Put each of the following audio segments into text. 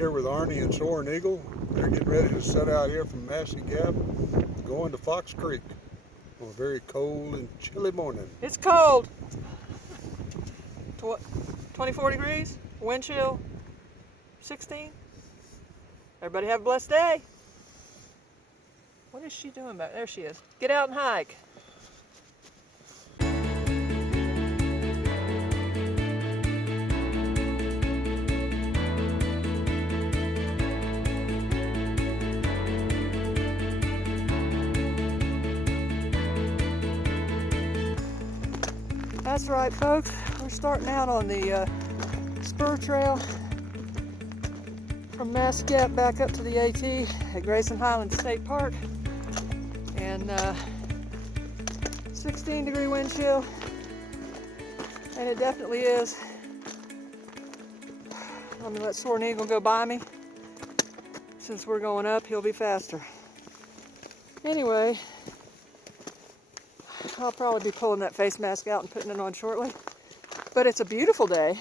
here with Arnie and Soaring Eagle. They're getting ready to set out here from Massie Gap, going to Fox Creek on a very cold and chilly morning. It's cold. 24 degrees, wind chill 16. Everybody have a blessed day. What is she doing back there? She is. Get out and hike. That's right, folks. We're starting out on the spur trail from Massie Gap back up to the AT at Grayson Highlands State Park. And 16-degree wind chill. And it definitely is. I'm gonna let Soaring Eagle go by me. Since we're going up, he'll be faster. Anyway, I'll probably be pulling that face mask out and putting it on shortly. But it's a beautiful day.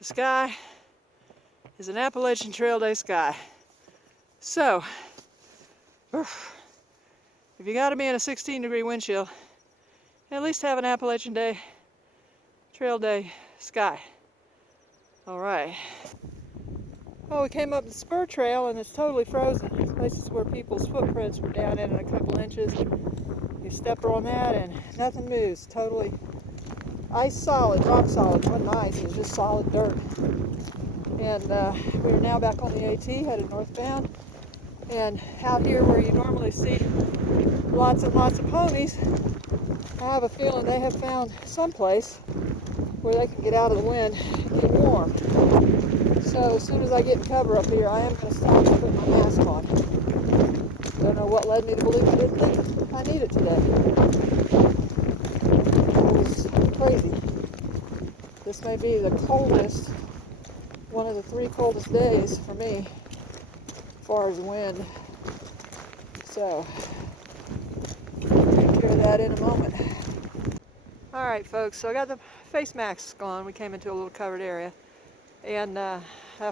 The sky is an Appalachian Trail Day sky. So, if you gotta be in a 16-degree wind chill, at least have an Appalachian Trail Day sky. All right. Oh, we came up the spur trail and it's totally frozen. There's places where people's footprints were down in it a couple inches. You step on that and nothing moves. Totally ice solid, rock solid. It wasn't ice, it was just solid dirt. And we are now back on the AT, headed northbound. And out here where you normally see lots and lots of ponies, I have a feeling they have found some place where they can get out of the wind and get warm. So as soon as I get in cover up here, I am going to stop and put my mask on. Don't know what led me to believe I didn't think I need it today. It was crazy. This may be the coldest, one of the 3 coldest days for me as far as wind. So, I'll take care of that in a moment. Alright folks, so I got the face mask on. We came into a little covered area. And I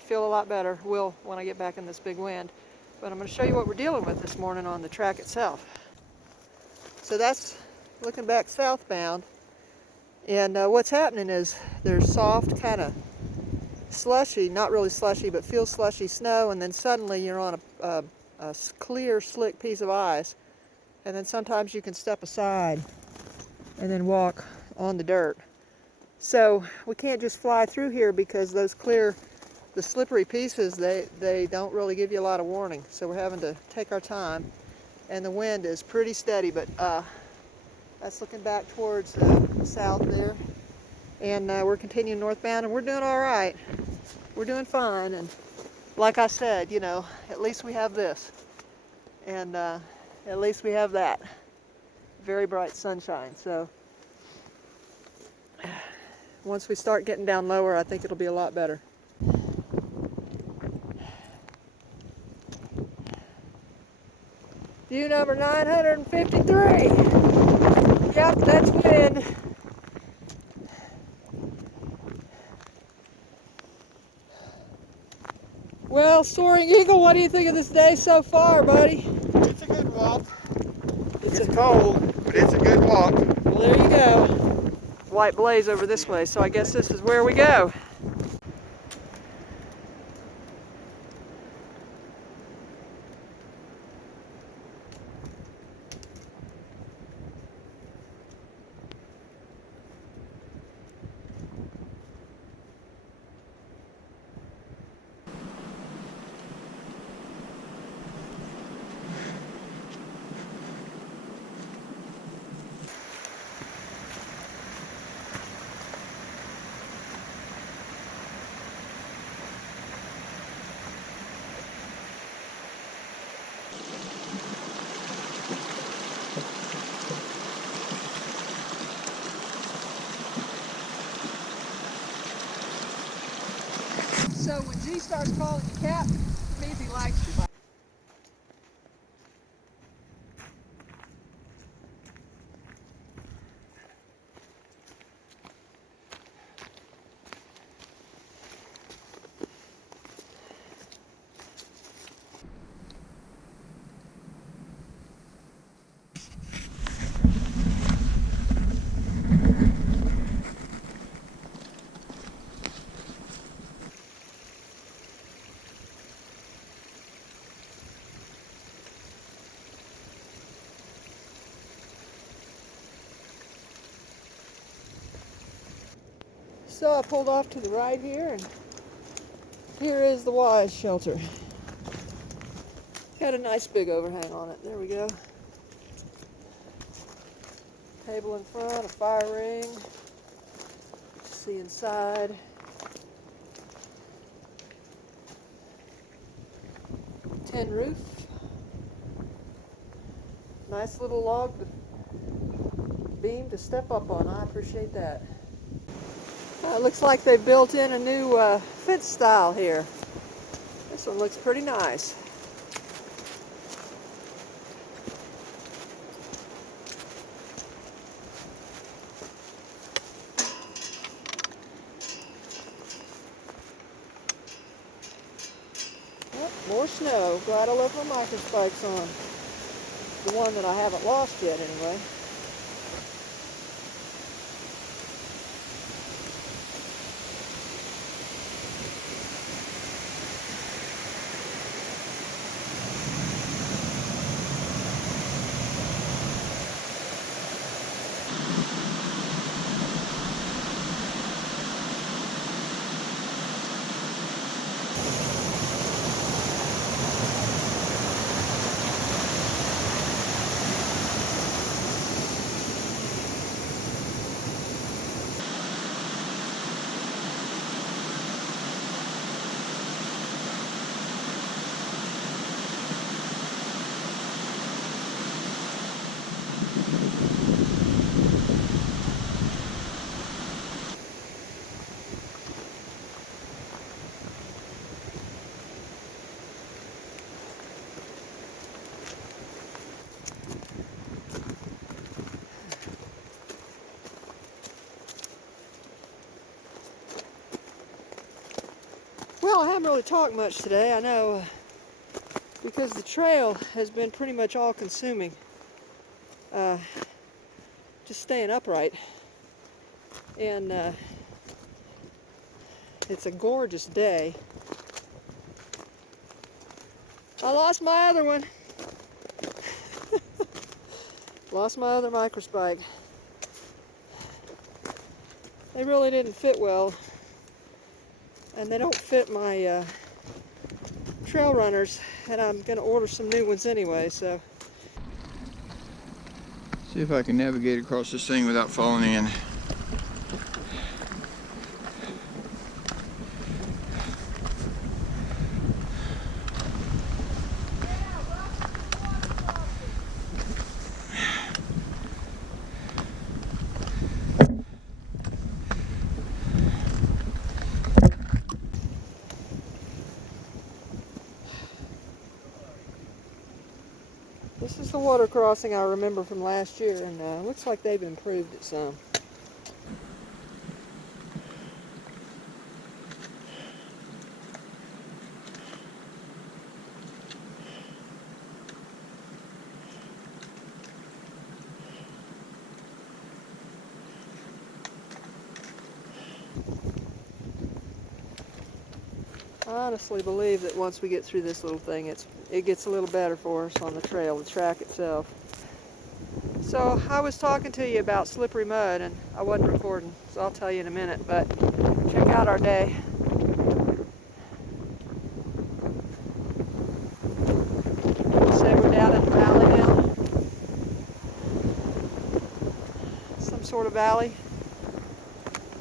feel a lot better, will, when I get back in this big wind. But I'm going to show you what we're dealing with this morning on the track itself. So that's looking back southbound. And what's happening is there's soft, kind of slushy, not really slushy, but feels slushy snow. And then suddenly you're on a clear, slick piece of ice. And then sometimes you can step aside and then walk on the dirt. So we can't just fly through here because those the slippery pieces, they don't really give you a lot of warning. So we're having to take our time. And the wind is pretty steady, but that's looking back towards the south there. And we're continuing northbound and we're doing all right. We're doing fine. And like I said, you know, at least we have this. And at least we have that. Very bright sunshine. So once we start getting down lower, I think it'll be a lot better. View number 953. Yep, that's wind. Well, Soaring Eagle, what do you think of this day so far, buddy? It's a good walk. It's cold, but it's a good walk. Well, there you go. White blaze over this way, so I guess this is where we go. So when G starts calling you Cap, it means he likes you. So I pulled off to the right here, and here is the Wise shelter. Got a nice big overhang on it. There we go. Table in front, a fire ring. See inside. Tin roof. Nice little log beam to step up on. I appreciate that. Looks like they built in a new fence style here. This one looks pretty nice. More snow. Glad I left my micro spikes on. The one that I haven't lost yet, anyway. Well, I haven't really talked much today, I know, because the trail has been pretty much all consuming. Just staying upright. And it's a gorgeous day. I lost my other one. Lost my other microspike. They really didn't fit well. And they don't fit my trail runners, and I'm going to order some new ones anyway, so. See if I can navigate across this thing without falling in. This is the water crossing I remember from last year, and it looks like they've improved it some. I honestly believe that once we get through this little thing, it gets a little better for us on the trail, the track itself. So I was talking to you about slippery mud, and I wasn't recording, so I'll tell you in a minute, but check out our day. Say we're down in the valley now. Some sort of valley.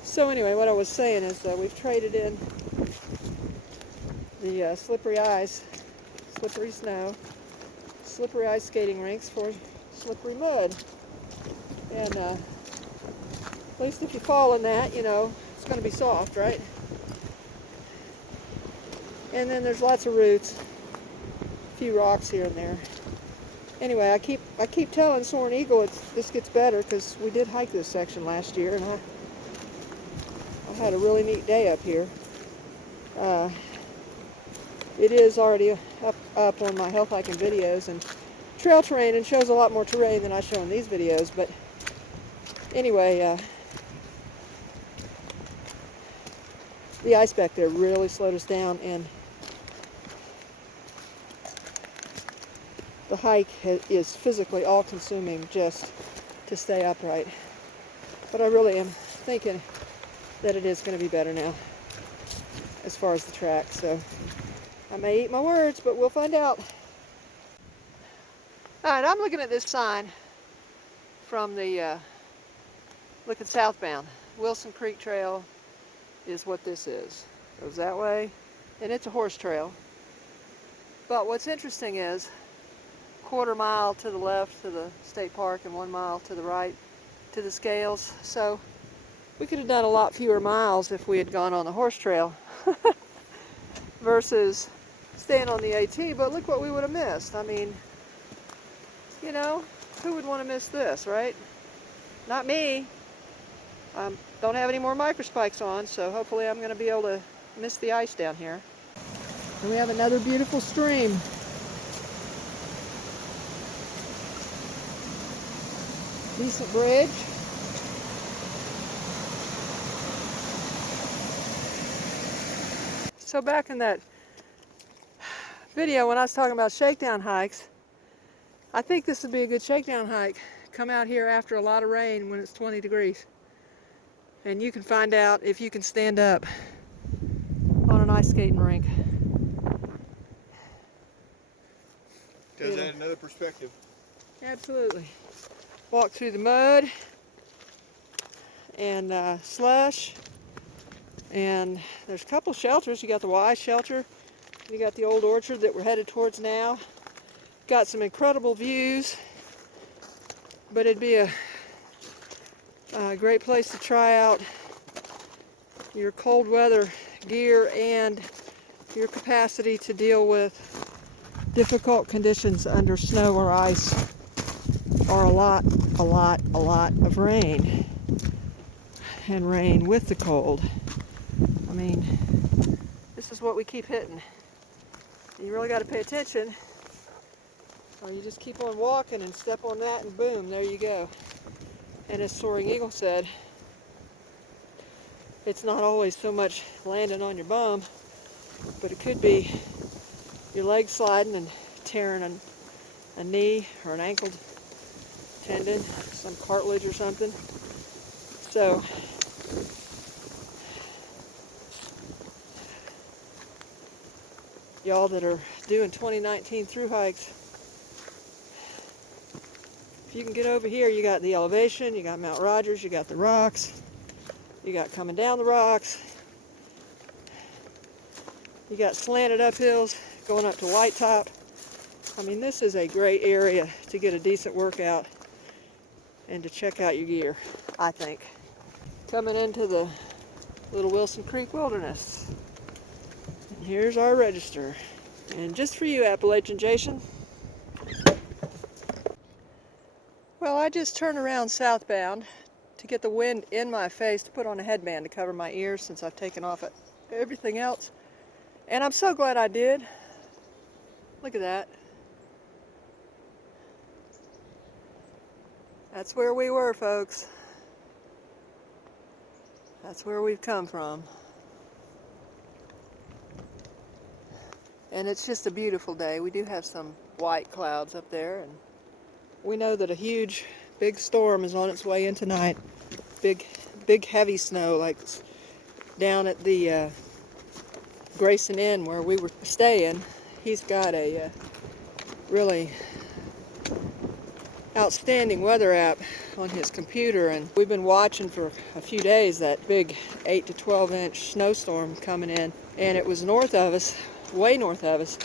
So anyway, what I was saying is that we've traded in the slippery ice, slippery snow, slippery ice skating rinks for slippery mud. And at least if you fall in that, you know, it's going to be soft, right? And then there's lots of roots, a few rocks here and there. Anyway, I keep telling Soaring Eagle this gets better because we did hike this section last year, and I had a really neat day up here. It is already up on my health hiking videos and trail terrain, and shows a lot more terrain than I show in these videos. But anyway, the ice back there really slowed us down, and the hike is physically all-consuming just to stay upright. But I really am thinking that it is going to be better now as far as the track. So I may eat my words, but we'll find out. All right, I'm looking at this sign from the looking southbound. Wilson Creek Trail is what this is. Goes that way, and it's a horse trail. But what's interesting is 1/4 mile to the left to the state park and 1 mile to the right to the scales. So we could have done a lot fewer miles if we had gone on the horse trail versus staying on the AT. But look what we would have missed. I mean, you know, who would want to miss this, right? Not me. Don't have any more microspikes on, so hopefully I'm going to be able to miss the ice down here. And we have another beautiful stream. Decent bridge. So back in that video when I was talking about shakedown hikes, I think this would be a good shakedown hike. Come out here after a lot of rain when it's 20 degrees. And you can find out if you can stand up on an ice skating rink. Does add another perspective. Absolutely. Walk through the mud and slush. And there's a couple shelters. You got the Y shelter. You got the old orchard that we're headed towards now. Got some incredible views. But it'd be a great place to try out your cold weather gear and your capacity to deal with difficult conditions under snow or ice or a lot of rain. And rain with the cold. I mean, this is what we keep hitting. You really got to pay attention, or you just keep on walking and step on that and boom, there you go. And as Soaring Eagle said, it's not always so much landing on your bum, but it could be your leg sliding and tearing a knee or an ankle tendon, some cartilage or something. So y'all that are doing 2019 through hikes, if you can get over here, you got the elevation, you got Mount Rogers, you got the rocks, you got coming down the rocks, you got slanted up hills going up to White Top. I mean, this is a great area to get a decent workout and to check out your gear, I think. Coming into the Little Wilson Creek Wilderness. And here's our register. And just for you, Appalachian Jason. Well, I just turned around southbound to get the wind in my face to put on a headband to cover my ears since I've taken off everything else. And I'm so glad I did. Look at that. That's where we were, folks. That's where we've come from. And it's just a beautiful day. We do have some white clouds up there, and we know that a huge, big storm is on its way in tonight. Big heavy snow, like down at the Grayson Inn where we were staying. He's got a really outstanding weather app on his computer, and we've been watching for a few days that big 8 to 12 inch snowstorm coming in, and it was north of us, way north of us,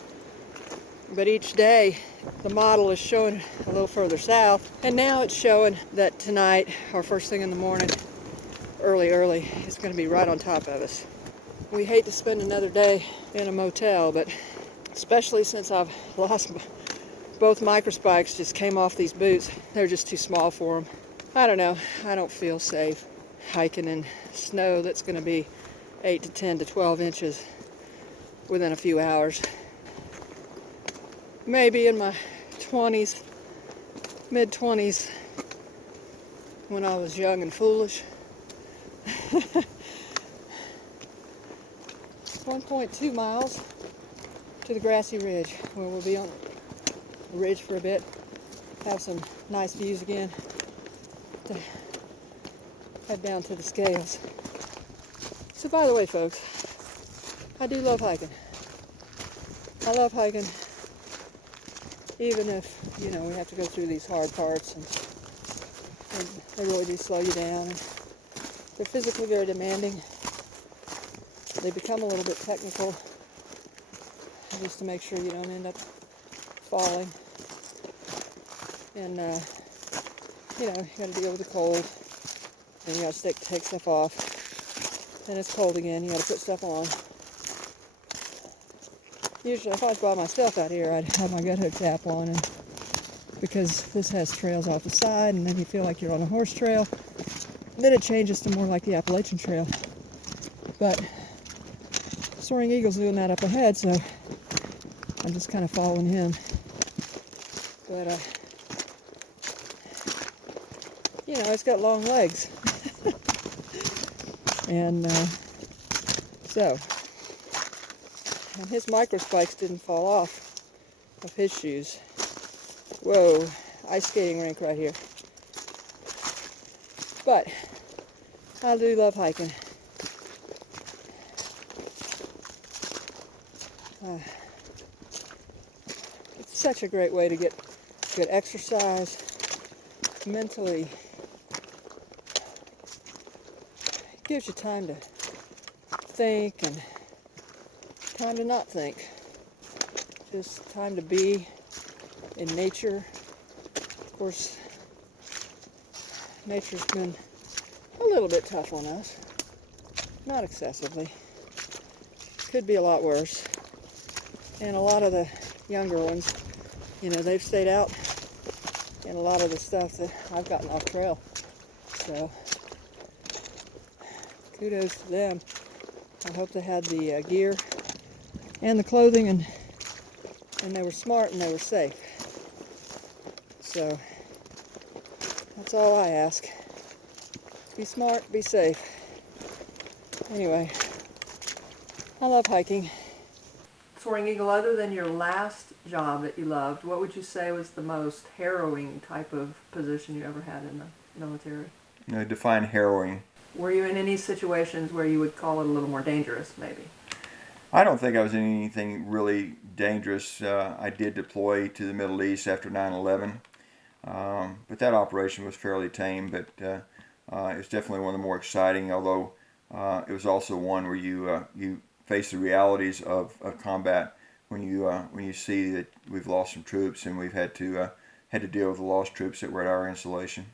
but each day the model is showing a little further south, and now it's showing that tonight or first thing in the morning, early, it's going to be right on top of us. We hate to spend another day in a motel, but especially since I've lost both microspikes, just came off these boots. They're just too small for them. I don't know. I don't feel safe hiking in snow that's going to be 8 to 10 to 12 inches within a few hours. Maybe in my 20s, mid-20s, when I was young and foolish. 1.2 miles to the grassy ridge, where we'll be on the ridge for a bit, have some nice views again, to head down to the scales. So by the way, folks, I do love hiking. I love hiking, even if, you know, we have to go through these hard parts and they really do slow you down. They're physically very demanding. They become a little bit technical just to make sure you don't end up falling. And, you know, you got to deal with the cold. And you got to take stuff off. Then it's cold again. You got to put stuff on. Usually, if I was by myself out here, I'd have my gut hook cap on, and because this has trails off the side, and then you feel like you're on a horse trail. Then it changes to more like the Appalachian Trail. But Soaring Eagle's doing that up ahead, so I'm just kind of following him. But, you know, it's got long legs. And and his micro spikes didn't fall off of his shoes. Whoa, ice skating rink right here. But I do love hiking. It's such a great way to get good exercise, mentally. It gives you time to think and time to not think. Just time to be in nature. Of course, nature's been a little bit tough on us. Not excessively. Could be a lot worse. And a lot of the younger ones, you know, they've stayed out in a lot of the stuff that I've gotten off trail. So, kudos to them. I hope they had the gear and the clothing, and they were smart and they were safe. So, that's all I ask. Be smart, be safe. Anyway, I love hiking. Soaring Eagle, other than your last job that you loved, what would you say was the most harrowing type of position you ever had in the military? You know, define harrowing. Were you in any situations where you would call it a little more dangerous, maybe? I don't think I was in anything really dangerous. I did deploy to the Middle East after 9/11, but that operation was fairly tame, but it was definitely one of the more exciting, although it was also one where you face the realities of combat when you see that we've lost some troops and we've had to deal with the lost troops that were at our installation.